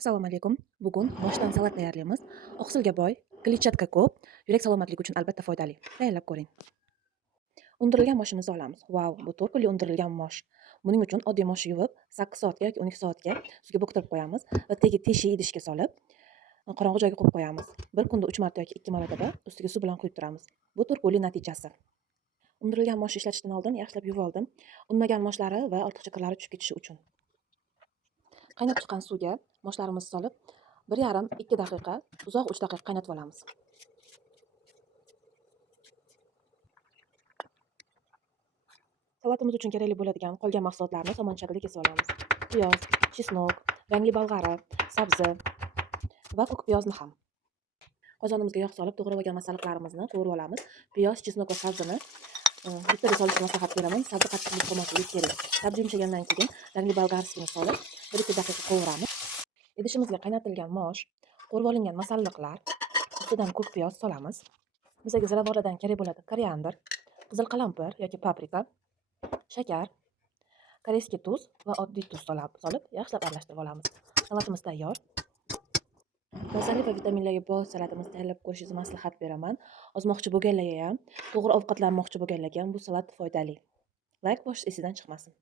Assalomu alaykum. Bugun moshdan salat tayyorlaymiz. Oqsilga boy, kletchatka ko'p, yurak salomatligi uchun albatta foydali. Tayyorlab ko'ring. Undirilgan moshimizni olamiz. Vau, bu 4 pulli undirilgan mosh. Buning uchun oddiy moshni yuvib, 8 soatga yoki 12 soatga suvga bo'ktirib qo'yamiz va tegi teshiy idishga solib, qorong'u joyga qo'yib qo'yamiz. Bir kunda 3 marta yoki 2 marotaba ustiga suv bilan quyib turamiz. Bu 4 pulli natijasi. Undirilgan moshni ishlatishdan oldin yaxshilab yuvib oldim. Unmagan moshlari va ortiqcha kirlari tushib ketishi uchun. Qaynab chiqqan suvga moshlarimizni solib, 1,5-2 daqiqa, uzoq 3 daqiqa qaynatib olamiz. Salatimiz uchun kerakli bo'ladigan qolgan mahsulotlarni somon shaklida kesib olamiz. Piyoz, chesnok, rangli bolg'ari, sabzi va ko'k piyozni ham. Qozonimizga yog' solib, to'g'rab olgan masalliqlarimizni qovurib olamiz. Piyoz, chesnok va sabzini bittaga solishni maslahat beraman. Sabzi qattiqlik qilmasligi kerak. Sabzi yumshagandan keyin rangli bolg'arisini solib, 1-2 daqiqa qovuramiz. Idishimizga qaynatilgan mosh, qo'rib olingan masalliqlar, ustidan ko'k piyoz solamiz. Bizga ziravorlardan kerak bo'ladi koriander, qizil qalampir yoki paprika, shakar, koreyskiy tuz va oddiy tuz solib yaxshilab aralashtirib olamiz. Salatimiz tayyor. Mazali va vitaminlarga boy salatimizni tayyorlab ko'rishingizni maslahat beraman. Ozmoqchi bo'lganlarga ham, to'g'ri ovqatlanmoqchi bo'lganlarga ham bu salat foydali. Layk bosish esidan chiqmasin.